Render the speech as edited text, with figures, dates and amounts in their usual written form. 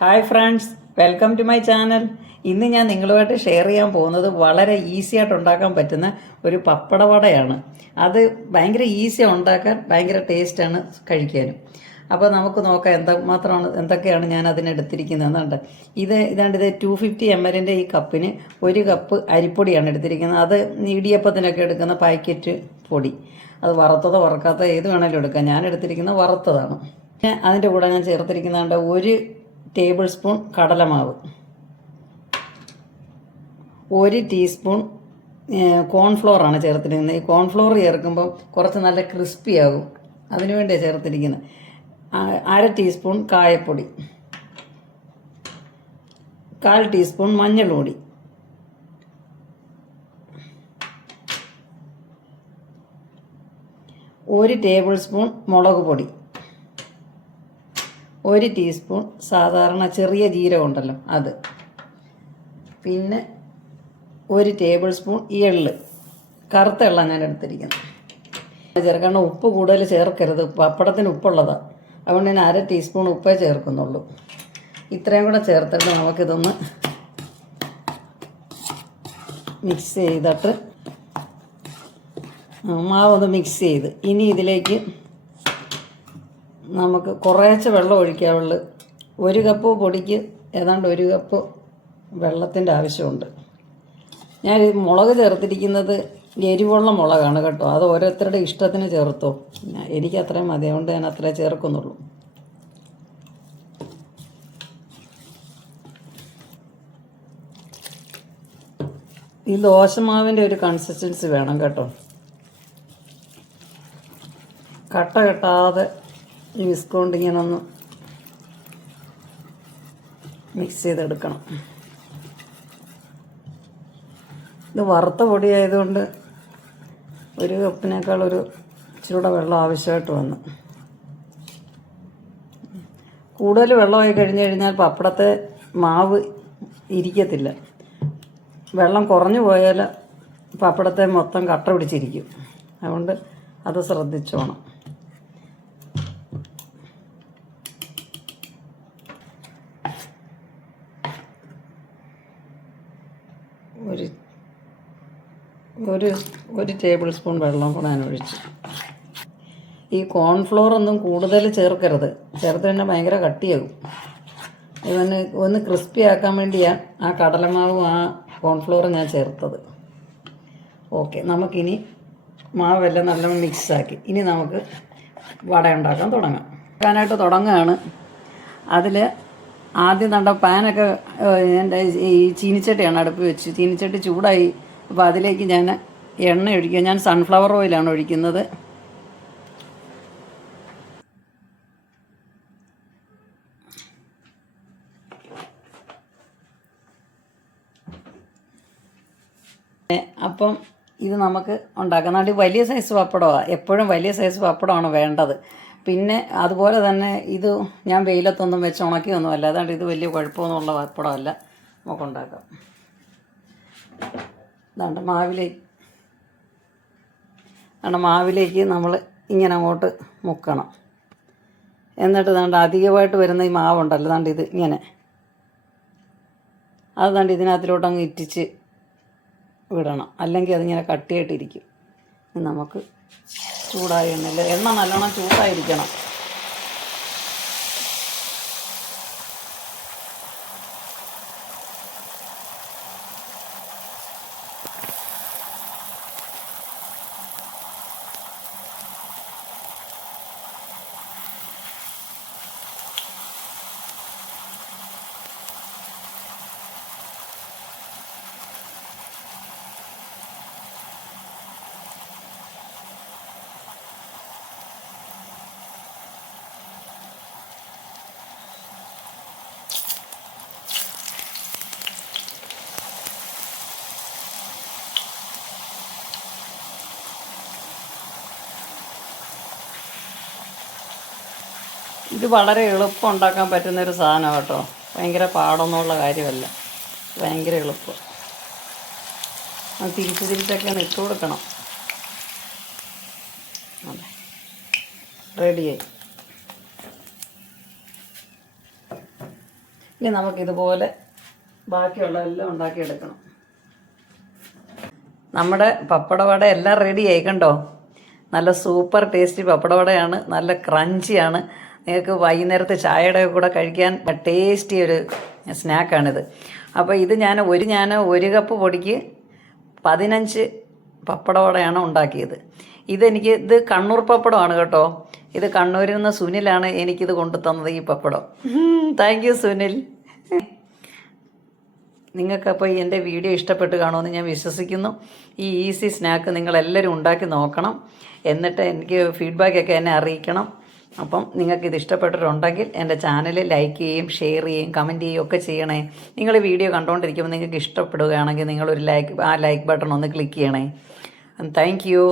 Hi friends, welcome to my channel. ഇന്ന് ഞാൻ നിങ്ങളുമായിട്ട് ഷെയർ ചെയ്യാൻ പോകുന്നത് വളരെ ഈസി ആയിട്ട് ഉണ്ടാക്കാൻ പറ്റുന്ന ഒരു പപ്പടവടയാണ്. അത് ഭയങ്കര ഈസിയാണ് ഉണ്ടാക്കാൻ, ഭയങ്കര ടേസ്റ്റാണ് കഴിക്കാനും. അപ്പോൾ നമുക്ക് നോക്കാം എന്തൊക്കെയാണ് ഞാൻ അതിനെടുത്തിരിക്കുന്നതെന്നുണ്ട്. ഇതാണ്ട് 250 ml ഈ കപ്പിന് 1 കപ്പ് അരിപ്പൊടിയാണ് എടുത്തിരിക്കുന്നത്. അത് ഇടിയപ്പത്തിനൊക്കെ എടുക്കുന്ന പാക്കറ്റ് പൊടി. അത് വറുത്തതോ വറുക്കാത്തതോ ഏത് വേണമെങ്കിലും എടുക്കാം. ഞാൻ എടുത്തിരിക്കുന്നത് വറുത്തതാണ്. പിന്നെ അതിൻ്റെ കൂടെ ഞാൻ ചേർത്തിരിക്കുന്നതുകൊണ്ട് 1 ടേബിൾ സ്പൂൺ കടലമാവ്, 1 ടീസ്പൂൺ കോൺഫ്ലോറാണ് ചേർത്തിരിക്കുന്നത്. ഈ കോൺഫ്ലോർ ചേർക്കുമ്പം കുറച്ച് നല്ല ക്രിസ്പി ആകും, അതിനു വേണ്ടിയാണ് ചേർത്തിരിക്കുന്നത്. 1/2 ടീസ്പൂൺ കായപ്പൊടി, 1/4 ടീസ്പൂൺ മഞ്ഞൾപ്പൊടി, 1 ടേബിൾ സ്പൂൺ മുളക് പൊടി, 1 ടീസ്പൂൺ സാധാരണ ചെറിയ ജീരകം ഉണ്ടല്ലോ അത്, പിന്നെ 1 ടേബിൾ സ്പൂൺ എള്ള്, കറുത്ത എള്ളാണ് ഞാൻ എടുത്തിരിക്കുന്നത്. ചേർക്കണം. ഉപ്പ് കൂടുതൽ ചേർക്കരുത്, പപ്പടത്തിന് ഉപ്പുള്ളതാണ്. അതുകൊണ്ട് ഞാൻ 1/2 ടീസ്പൂൺ ഉപ്പേ ചേർക്കുന്നുള്ളൂ. ഇത്രയും കൂടെ ചേർത്തിട്ട് നമുക്കിതൊന്ന് മിക്സ് ചെയ്തിട്ട് മാവൊന്ന് മിക്സ് ചെയ്ത് ഇനി ഇതിലേക്ക് നമുക്ക് കുറേശ്ശെ വെള്ളം ഒഴിക്കാവുള്ളൂ. 1 കപ്പ് പൊടിക്ക് ഏതാണ്ട് 1 കപ്പ് വെള്ളത്തിൻ്റെ ആവശ്യമുണ്ട്. ഞാൻ മുളക് ചേർത്തിരിക്കുന്നത് എരിവുള്ള മുളകാണ് കേട്ടോ. അത് ഓരോരുത്തരുടെ ഇഷ്ടത്തിന് ചേർത്തോ. എനിക്ക് അത്രയും മതി, അതുകൊണ്ട് ഞാൻ അത്രേ ചേർക്കുന്നുള്ളൂ. ഈ ദോശമാവിൻ്റെ ഒരു കൺസിസ്റ്റൻസി വേണം കേട്ടോ. കട്ട കെട്ടാതെ ഈ വിസ്ക് കൊണ്ട് ഇങ്ങനെ ഒന്ന് മിക്സ് ചെയ്തെടുക്കണം. ഇത് വറുത്ത പൊടി ആയതുകൊണ്ട് 1 കപ്പിനേക്കാൾ ഇച്ചിരൂടെ വെള്ളം ആവശ്യമായിട്ട് വന്നു. കൂടുതൽ വെള്ളമായി കഴിഞ്ഞാൽ പപ്പടത്തെ മാവ് ഇരിക്കത്തില്ല. വെള്ളം കുറഞ്ഞു പോയാൽ പപ്പടത്തെ മൊത്തം കട്ട പിടിച്ചിരിക്കും. അതുകൊണ്ട് അത് ശ്രദ്ധിച്ചോണം. ഒരു ടേബിൾ സ്പൂൺ വെള്ളം കൂടെ ഞാൻ ഒഴിച്ചു. ഈ കോൺഫ്ലോർ ഒന്നും കൂടുതൽ ചേർക്കരുത്, ചേർത്ത് തന്നെ ഭയങ്കര കട്ടിയാകും. ഇവന് ഒന്ന് ക്രിസ്പി ആക്കാൻ വേണ്ടിയാണ് ആ കടലമാവും ആ കോൺഫ്ലോറും ഞാൻ ചേർത്തത്. ഓക്കെ, നമുക്കിനി മാവെല്ലാം നല്ലോണം മിക്സാക്കി ഇനി നമുക്ക് വട ഉണ്ടാക്കാൻ തുടങ്ങുകയാണ്. അതിൽ ആദ്യം പാനൊക്കെ എൻ്റെ ഈ ചീനിച്ചട്ടിയാണ് അടുപ്പ് വെച്ച്. ചീനിച്ചട്ടി ചൂടായി. അപ്പോൾ അതിലേക്ക് ഞാൻ എണ്ണ ഒഴിക്കുക. ഞാൻ സൺഫ്ലവർ ഓയിലാണ് ഒഴിക്കുന്നത്. അപ്പം ഇത് നമുക്ക് ഉണ്ടാക്കാം. അത് വലിയ സൈസ് പപ്പടമാണ്, എപ്പോഴും വലിയ സൈസ് പപ്പടമാണ് വേണ്ടത്. പിന്നെ അതുപോലെ തന്നെ ഇത് ഞാൻ വെയിലത്തൊന്നും വെച്ച് ഉണക്കിയൊന്നുമല്ല, അതുകൊണ്ട് ഇത് വലിയ കുഴപ്പമൊന്നുമുള്ള പപ്പടമല്ല. നമുക്കുണ്ടാക്കാം. ഇതാണ്ട് മാവിലേക്ക് നമ്മൾ ഇങ്ങനെ അങ്ങോട്ട് മുക്കണം. എന്നിട്ട് അധികമായിട്ട് വരുന്ന ഈ മാവുണ്ടല്ലോ, ഇത് ഇങ്ങനെ അത് ഇതിനകത്തിലോട്ടങ്ങ് ഇറ്റിച്ച് വിടണം, അല്ലെങ്കിൽ അതിങ്ങനെ കട്ടിയായിട്ടിരിക്കും. നമുക്ക് ചൂടായ എണ്ണ നല്ലോണം ചൂടായിരിക്കണം. ഇത് വളരെ എളുപ്പം ഉണ്ടാക്കാൻ പറ്റുന്നൊരു സാധനമാണ് കേട്ടോ. ഭയങ്കര പാടൊന്നുമുള്ള കാര്യമല്ല, ഭയങ്കര എളുപ്പം. അത് തിരിച്ചൊക്കെ ഒന്ന് ഇട്ട് കൊടുക്കണം. അതെ, റെഡിയായി. ഇനി നമുക്കിതുപോലെ ബാക്കിയുള്ള എല്ലാം ഉണ്ടാക്കിയെടുക്കണം. നമ്മുടെ പപ്പടവട എല്ലാം റെഡിയായി കണ്ടോ. നല്ല സൂപ്പർ ടേസ്റ്റി പപ്പടവടയാണ്, നല്ല ക്രഞ്ചിയാണ്. നിങ്ങൾക്ക് വൈകുന്നേരത്തെ ചായയുടെ കൂടെ കഴിക്കാൻ ടേസ്റ്റി ഒരു സ്നാക്കാണിത്. അപ്പോൾ ഇത് ഞാൻ ഒരു കപ്പ് പൊടിക്ക് 15 പപ്പടവടയാണ് ഉണ്ടാക്കിയത്. ഇത് കണ്ണൂർ പപ്പടമാണ് കേട്ടോ. ഇത് കണ്ണൂരിൽ നിന്ന് സുനിലാണ് എനിക്കിത് കൊണ്ടു തന്നത് ഈ പപ്പടം. Thank you Sunil. നിങ്ങൾക്കപ്പോൾ എൻ്റെ വീഡിയോ ഇഷ്ടപ്പെട്ട് കാണുമെന്ന് ഞാൻ വിശ്വസിക്കുന്നു. ഈ ഈസി സ്നാക്ക് നിങ്ങളെല്ലാവരും ഉണ്ടാക്കി നോക്കണം. എന്നിട്ട് എനിക്ക് ഫീഡ്ബാക്കൊക്കെ എന്നെ അറിയിക്കണം. അപ്പം നിങ്ങൾക്കിത് ഇഷ്ടപ്പെട്ടിട്ടുണ്ടെങ്കിൽ എൻ്റെ ചാനൽ ലൈക്ക് ചെയ്യുകയും ഷെയർ ചെയ്യുകയും കമൻറ്റ് ചെയ്യുകയും ഒക്കെ ചെയ്യണേ. നിങ്ങൾ വീഡിയോ കണ്ടുകൊണ്ടിരിക്കുമ്പോൾ നിങ്ങൾക്ക് ഇഷ്ടപ്പെടുകയാണെങ്കിൽ നിങ്ങളൊരു ലൈക്ക് ബട്ടൺ ഒന്ന് ക്ലിക്ക് ചെയ്യണേ. Thank you.